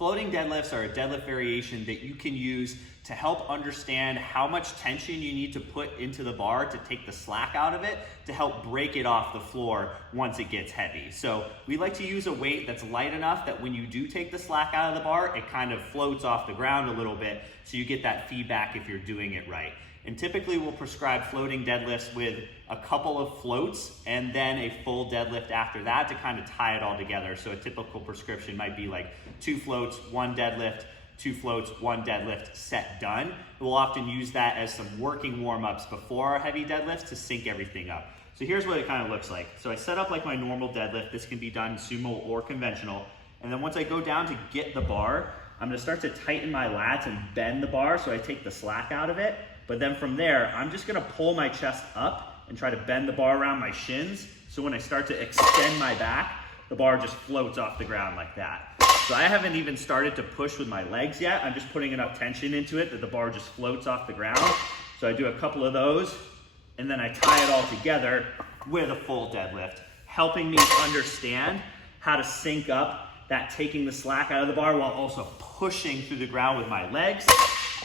Floating deadlifts are a deadlift variation that you can use to help understand how much tension you need to put into the bar to take the slack out of it to help break it off the floor once it gets heavy. So we like to use a weight that's light enough that when you do take the slack out of the bar, it kind of floats off the ground a little bit so you get that feedback if you're doing it right. And typically we'll prescribe floating deadlifts with a couple of floats and then a full deadlift after that to kind of tie it all together. So a typical prescription might be like 2 floats, 1 deadlift, 2 floats, 1 deadlift, set, done. We'll often use that as some working warm-ups before our heavy deadlifts to sync everything up. So here's what it kind of looks like. So I set up like my normal deadlift. This can be done sumo or conventional. And then once I go down to get the bar, I'm gonna start to tighten my lats and bend the bar so I take the slack out of it. But then from there, I'm just gonna pull my chest up and try to bend the bar around my shins. So when I start to extend my back, the bar just floats off the ground like that. So I haven't even started to push with my legs yet. I'm just putting enough tension into it that the bar just floats off the ground. So I do a couple of those, and then I tie it all together with a full deadlift, helping me understand how to sync up that taking the slack out of the bar while also pushing through the ground with my legs.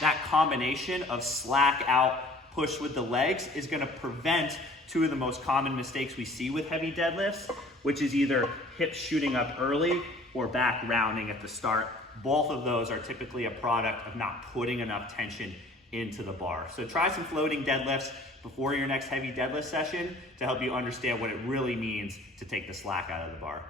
That combination of slack out, push with the legs is gonna prevent 2 of the most common mistakes we see with heavy deadlifts, which is either hips shooting up early or back rounding at the start. Both of those are typically a product of not putting enough tension into the bar. So try some floating deadlifts before your next heavy deadlift session to help you understand what it really means to take the slack out of the bar.